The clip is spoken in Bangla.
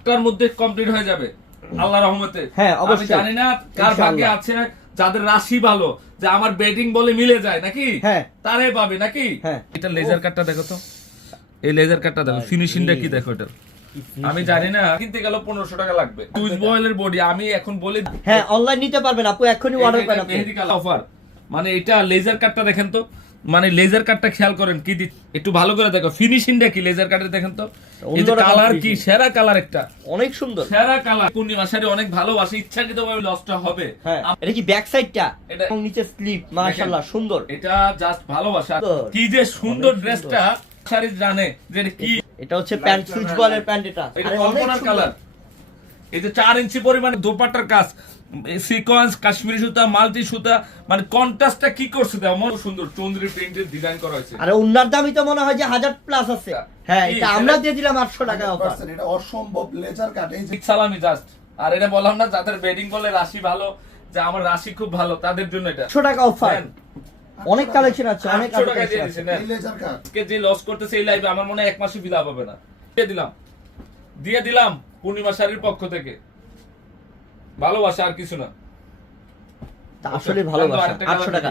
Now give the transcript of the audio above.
8টার মধ্যে কমপ্লিট হয়ে যাবে আল্লাহর রহমতে। হ্যাঁ, আমি অবশ্যই। জানি না কার ভাগ্যে ইনশাআল্লাহ। আছে, যাদের রাশি ভালো, যে আমার ব্যাটিং বলে মিলে যায় নাকি, হ্যাঁ। তারাই পাবে নাকি। হ্যাঁ। এটা লেজার কাটটা দেখো তো, এই লেজার কাটটা দেখো, ফিনিশিংটা কি দেখো এটা। আমি জানি না, কিনতে গেল 1500 টাকা লাগবে। সুইচ বয়েলের বডি আমি এখন বলি, হ্যাঁ, অনলাইন নিতে পারবেন আপু, এখনই অর্ডার করেন আপনি। মেহেদি কালার অফার, মানে এটা লেজার কাটটা দেখেন তো, মানে লেজার কাটটা খেয়াল করেন কি একটু ভালো করে দেখো, ফিনিশিংটা কি লেজার কাটের দেখেন তো, এই যে অন্যরকম কালার কি, finishing। সেরা কালার একটা, অনেক সুন্দর। সেরা কালার। পূর্ণিমা শাড়ি অনেক ভালোবাসে, ইচ্ছাকৃতভাবে লসটা হবে। হ্যাঁ, এটা কি ব্যাক সাইডটা এটা- এবং নিচে স্লিপ, মাশাআল্লাহ সুন্দর। এটা জাস্ট ভালোবাসা। সুন্দর। কি যে সুন্দর অনেক ড্রেসটা, শাড়ি জানে যে এটা কি। এটা হচ্ছে প্যান্ট, সুইচ বলের প্যান্ট এটা। এটা আরে অনেক কল্পনার সুন্দর। কালার। এই যে 4 ইঞ্চি পরিমাণে দোপাট্টার কাজ, সিকোয়েন্স, কাশ্মীরি সুতা, মাল্টি সুতা, মানে কন্ট্রাস্টটা কি করছে দেখো, মন সুন্দর চন্দ্রী প্রিন্টের ডিজাইন করা হয়েছে। আরে উন্নার দামই তো মনে হয় যে 1000 প্লাস আছে। হ্যাঁ, কি, এটা আমরা দিয়ে দিলাম 800 টাকা অফার। 100% এটা অসম্ভব লেজার কাট। এই যে সালামি জাস্ট। আর এটা বললাম না, যাদের বেডিং বলে রাশি ভালো, যে আমার রাশি খুব ভালো, তাদের জন্য এটা 100 টাকা অফার। নেন। অনেক কালেকশন আছে, অনেক 800 টাকা কালেকশন দিয়ে আছে। দিছে, নেন। এই লেজার কাট আজকে যে লস করতেছে এই লাইভে, আমার মনে হয় 1 মাসে ফিলাপ হবে না। দিয়ে দিলাম পূর্ণিমা শাড়ির পক্ষ থেকে ভালোবাসা, আর কিছু না। তা আসলে ভালোবাসা। আরেকটা কালার 800 টাকা।